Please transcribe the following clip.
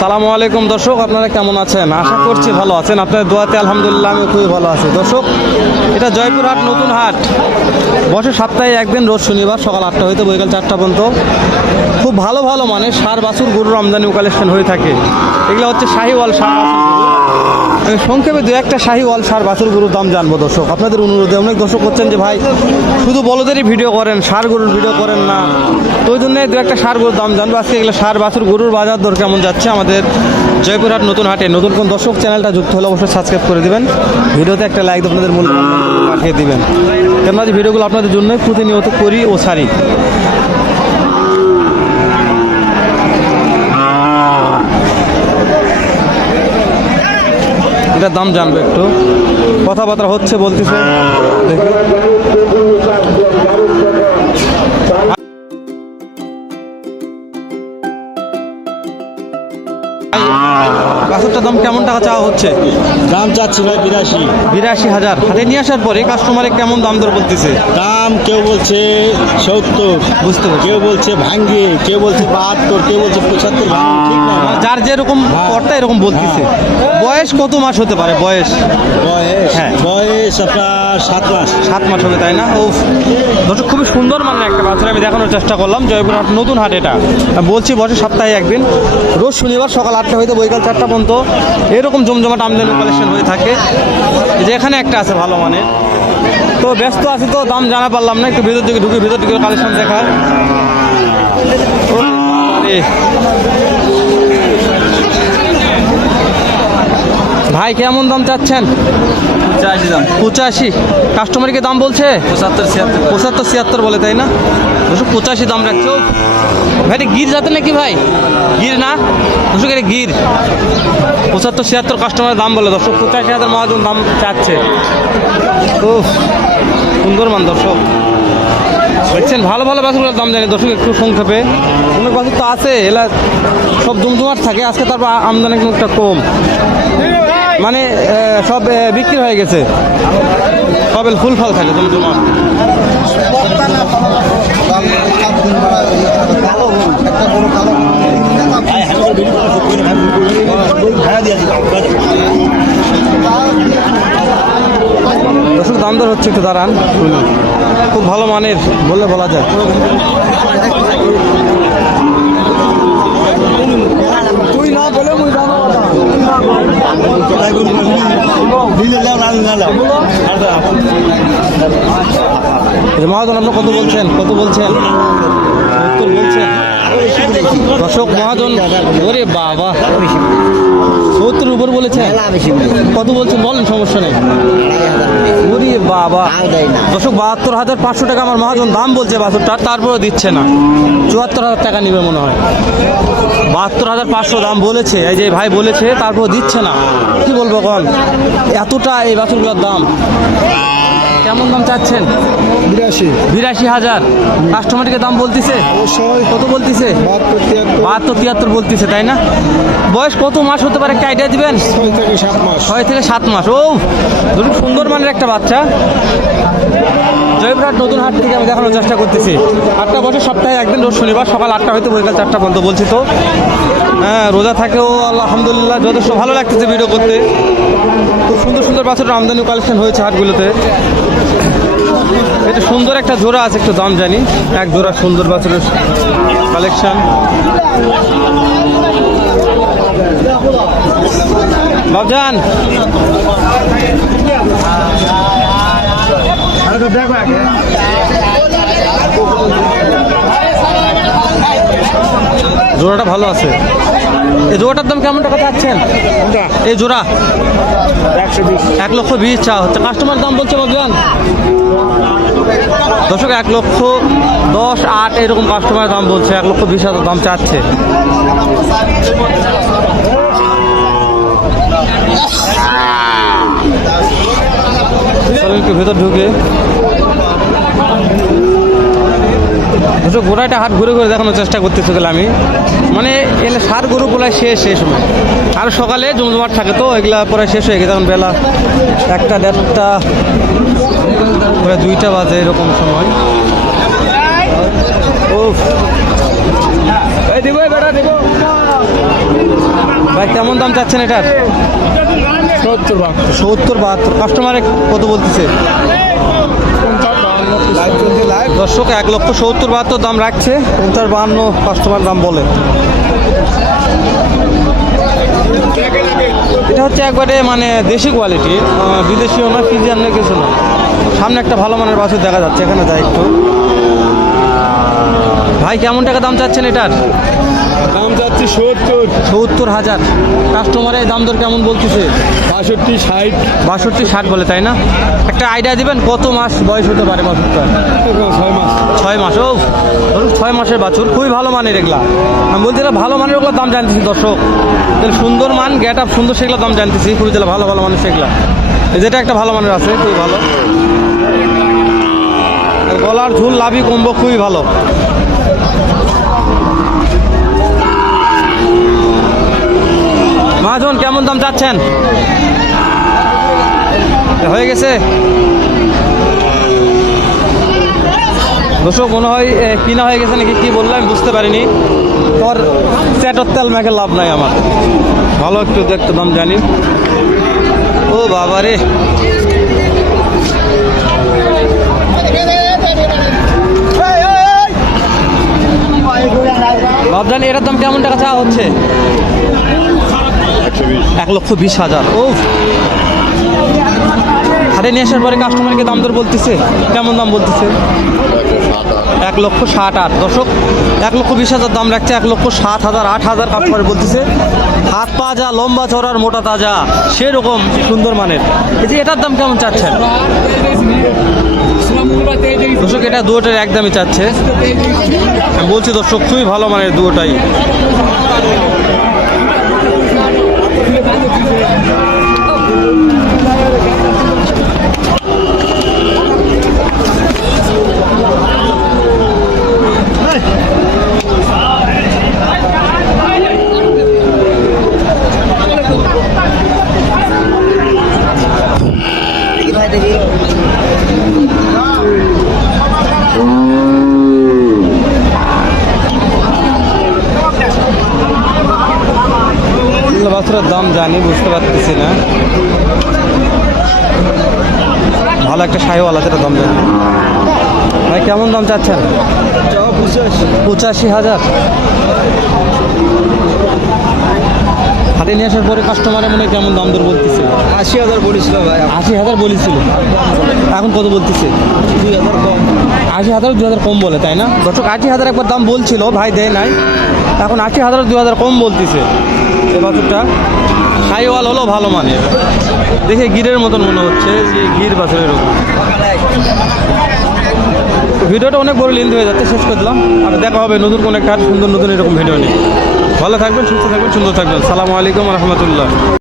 সালামু আলাইকুম, দর্শক, আপনারা কেমন আছেন? আশা করছি ভালো আছেন। আপনার দোয়াতে আলহামদুলিল্লাহ আমি খুবই ভালো আছি। দর্শক, এটা জয়পুর হাট নতুন হাট। বসে সপ্তাহে একদিন রোজ শনিবার সকাল আটটা হইতে বৈকাল চারটা পর্যন্ত। খুব ভালো ভালো মানে সার, বাছুর, গরুর আমদানি কালেকশন হয়ে থাকে। এগুলো হচ্ছে শাহিওয়াল সার, বাছুর। সংক্ষেপে দু একটা শাহিওয়াল সার বাছুর গরুর দাম জানব, দর্শক। আপনাদের অনুরোধে অনেক দর্শক করছেন যে, ভাই, শুধু বলদেরই ভিডিও করেন, সার গরুর ভিডিও করেন না। তো ওই জন্য দু একটা সার গরুর দাম জানব। আজকে এগুলো সার বাছুর গরুর বাজার দর কেমন যাচ্ছে আমাদের জয়পুরহাট নতুন হাটে। নতুন কোন দর্শক চ্যানেলটা যুক্ত হলে অবশ্যই সাবস্ক্রাইব করে দিবেন। ভিডিওতে একটা লাইক আপনাদের মূল্য পাঠিয়ে দিবেন। কেননা যে ভিডিওগুলো আপনাদের জন্যই প্রতিনিয়ত করি ও সারি। এটার দাম জানবে একটু। কথাবার্তা হচ্ছে বলতেছে। দেখি। বাছুরটার দাম কেমন টাকা চাওয়া হচ্ছে? দাম চাচ্ছি ভাই বিরাশি। বিরাশি হাজার। হাতে নিয়ে আসার পরে কাস্টমারে কেমন দাম দর বলতেছে? দাম কেউ বলছে সত্তর বুঝতে পারছি। কেউ বলছে ভাঙ্গে কেউ বলছে বাহাত্তর কেউ বলছে পঁচাত্তর যার যেরকম কর্তা এরকম বলতেছে। বয়স কত মাস হতে পারে? বয়স? বয়স হ্যাঁ। বয়স আপনার সাত মাস। সাত মাস হবে তাই না? ও দর্শক খুবই সুন্দর মানে একটা বাছুর আমি দেখানোর চেষ্টা করলাম। জয়পুরহাট নতুন হাট এটা। বলছি বছর সপ্তাহে একদিন। রোজ শনিবার সকাল আটটা হইতে বৈকাল চারটা পর্যন্ত এরকম জমজমাট আমদানি কালেকশন হয়ে থাকে। যে এখানে একটা আছে ভালো মানে তো ব্যস্ত আছে তো, দাম জানা পারলাম না, একটু ভিতর দিকে ঢুকে, ভিতর দিকে কালেকশন দেখার ও, আরে। ভাই কেমন দাম চাচ্ছেন? পঁচাশি দাম। পঁচাশি। কাস্টমারকে দাম বলছে? পঁচাত্তর ছিয়াত্তর পঁচাত্তর ছিয়াত্তর বলে তাই না? দুশো পঁচাশি দাম রাখছো। ভাই এটা গির যাতে নাকি ভাই? গির না? দুশো এটা গির। পঁচাত্তর ছিয়াত্তর কাস্টমারের দাম বলে। দর্শক পঁচাশি হাজার মহাজন দাম চাচ্ছে। তো সুন্দর মান দর্শক। দেখছেন ভালো ভালো বাছুরগুলোর দাম জানি। দর্শক একটু সংক্ষেপে অনেক বাছুর তো আছে এলা সব জমজমাট থাকে। আজকে তারপর আমদানি একটা কম। মানে সব বিক্রি হয়ে গেছে। সব ফুল ফল থাকে জমজমাট দর্শক, দাম দর হচ্ছে, একটু দাঁড়ান। খুব ভালো মানের, বললে বলা যায়। তুই না বলে মুই মহাজন আপনি কত বলছেন? কত বলছেন? বলছেন? দর্শক মহাজন ওরে বাবা। সত্তর উপর বলেছেন। কত বলছেন? বলেন, সমস্যা নেই। বাবা দর্শক বাহাত্তর হাজার পাঁচশো টাকা আমার মহাজন দাম বলছে বাছুরটা তারপরেও দিচ্ছে না। চুয়াত্তর হাজার টাকা নেবে মনে হয়। বাহাত্তর হাজার পাঁচশো দাম বলেছে এই যে ভাই বলেছে তারপর দিচ্ছে না। কি বলব কন? এতটা এই বাছুরগুলোর দাম। কেমন দাম চাচ্ছেন? বিরাশি। বিরাশি হাজার। কাস্টমারকে দাম বলতেছে? কত বলতেছে? বাহাত্তর তিয়াত্তর। বলতেছে তাই না? বয়স কত মাস হতে পারে? একটা আইডিয়া দিবেন? ছয় থেকে সাত মাস। ও ধরুন সুন্দর মানের একটা বাচ্চা। জয়পুরহাট নতুন হাট থেকে আমি দেখানোর চেষ্টা করতেছি। আটটা বছর সপ্তাহে একদিন রোজ শনিবার সকাল আটটা হইতে বৈকাল চারটা পর্যন্ত বলছি তো। হ্যাঁ রোজা থাকেও আলহামদুলিল্লাহ, যথেষ্ট ভালো লাগতেছে ভিডিও করতে। খুব সুন্দর সুন্দর বাছরের আমদানি কালেকশন হয়েছে হাটগুলোতে। এটা সুন্দর একটা জোড়া আছে, একটু দাম জানি। এক জোড়া সুন্দর বাছরের কালেকশন বাবজান। দেখো জোড়াটা ভালো আছে। এই জোড়াটার দাম কেমন টাকা চাচ্ছেন? এই জোড়া। এক লক্ষ বিশ চা হচ্ছে। কাস্টমার দাম বলছে বাবজান দর্শক এক লক্ষ দশ আট এরকম কাস্টমার দাম বলছে। এক লক্ষ বিশ হাজার দাম চাচ্ছে। একটু ভেতর ঢুকে। দুটো গোড়াটা হাত ঘুরে ঘুরে দেখানোর চেষ্টা করতেছে আমি। মানে এলে সার গরু প্রায় শেষ শেষ সময়। আর সকালে জমজমাট থাকে তো এগুলা পরে শেষ হয়ে গেছে। তখন বেলা একটা দেড়টা প্রায় দুইটা বাজে এরকম সময়। ও এই দিব বেটা দিব। কেমন দাম চাচ্ছেন এটার সত্তর ভাগ সত্তর বাহাত্তর। কাস্টমারে কত বলতেছে? দর্শক, এক লক্ষ সত্তর বাহাত্তর দাম রাখছে। পঞ্চাশ বাহান্ন কাস্টমার দাম বলে। এটা হচ্ছে একবারে মানে দেশি কোয়ালিটি বিদেশিও না ফিজিয়ান না কিছু না সামনে একটা ভালো মানের বাছুর দেখা যাচ্ছে, এখানে যাই একটু। ভাই, কেমন টাকা দাম চাচ্ছেন এটার? দাম যাচ্ছে সত্তর। সত্তর হাজার। কাস্টমারের দাম দর কেমন বলতেছে? বাষট্টি ষাট। বাষট্টি ষাট বলে তাই না? একটা আইডিয়া দিবেন কত মাস বয়স হতে পারে বাছুরটা? ছয় মাস। ছয় মাস ও ধরুন ছয় মাসের বাছুর খুবই ভালো মানের এগুলা। আমি বলছি ভালো মানের ওগুলো দাম জানতেছি দর্শক। তাহলে সুন্দর মান গেট আপ সুন্দর সেগুলো দাম জানতেছি খুবই তাহলে ভালো ভালো মানের সেগুলা। এই যেটা একটা ভালো মানের আছে খুবই ভালো। গলার ঝুল লাভি কম্বো খুবই ভালো। চাচ্ছেন হয়ে গেছে। দর্শক, মনে হয় কিনা হয়ে গেছে নাকি, কি বললাম বুঝতে পারিনি। তোর চ্যাটর তেল মেখে লাভ নাই আমার। ভালো একটু দেখতে দাম জানি। ও বাবা রে। বাপ জানি এটার দাম কেমন টাকা চাওয়া হচ্ছে? এক লক্ষ বিশ হাজার। ও। হাটে নিয়ে আসার পরে কাস্টমারকে দাম দর বলতেছে? কেমন দাম বলতেছে? এক লক্ষ ষাট আট। দশক এক লক্ষ বিশ হাজার দাম রাখছে, এক লক্ষ সাত হাজার, আট হাজার কাস্টমার বলতেছে। হাত পা যা লম্বা চড়ার মোটা তাজা, সেরকম সুন্দর মানের। এই এটার দাম কেমন চাচ্ছেন? দর্শক, এটা দুটোর একদমই চাচ্ছে। বলছি দর্শক, খুবই ভালো মানের দুটোটাই বাছুরের দাম জানি বুঝতে পারতেছি না। ভালো একটা শাহিওয়ালা যেটা দাম জানি। ভাই কেমন দাম চাচ্ছেন? পঁচাশি হাজার। হাটে নিয়ে আসার পরে কাস্টমারে মনে কেমন দাম দর বলতেছে। আশি হাজার বলেছিল ভাই। আশি হাজার বলেছিল। এখন কত বলতেছে? দুই হাজার কম। আশি হাজার দু হাজার কম বলে তাই না? দর্শক আশি হাজার একবার দাম বলছিল ভাই দেয় নাই। এখন আশি হাজার দু হাজার কম বলতেছে। এই বাছুরটা, সাইওয়াল হলো ভালো মানের। দেখে গিরের মতন মনে হচ্ছে যে গির বাছুর এরকম। ভিডিওটা অনেক বড় লেন্থ হয়ে যাচ্ছে, শেষ করে দিলাম। আর দেখা হবে নতুন কোনো একটা সুন্দর নতুন এরকম ভিডিও নিয়ে। ভালো থাকবেন, সুস্থ থাকবেন, সুন্দর থাকবেন। সালামু আলাইকুম রহমতুল্লাহ।